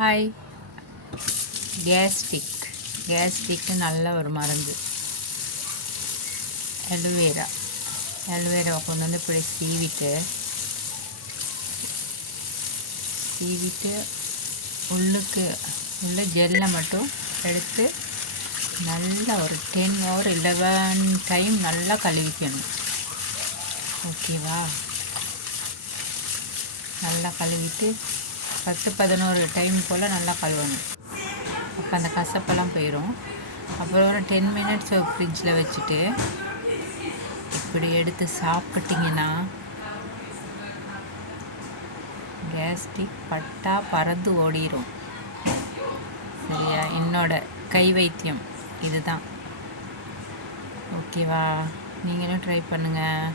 Hi. Gastric நல்ல ஒரு மருந்து. அலுவேராவை கொண்டு வந்து இப்படி சீவிட்டு உள்ளுக்கு உள்ள ஜெல்லை மட்டும் எடுத்து நல்லா ஒரு 10 or 11 டைம் நல்லா கழுவிக்கணும். ஓகேவா? நல்லா கழுவிட்டு 10-11 டைம் போல் நல்லா கழுவணும். அப்போ அந்த கசப்பெல்லாம் போயிடும். அப்புறம் ஒரு 10 மினிட்ஸ் ஃப்ரிட்ஜில் வச்சுட்டு இப்படி எடுத்து சாப்பிட்டிங்கன்னா கேஸ்ட்ரிக் பட்டா பறந்து ஓடிடும். சரியா? என்னோட கை வைத்தியம் இதுதான். ஓகேவா? நீங்களும் ட்ரை பண்ணுங்கள்.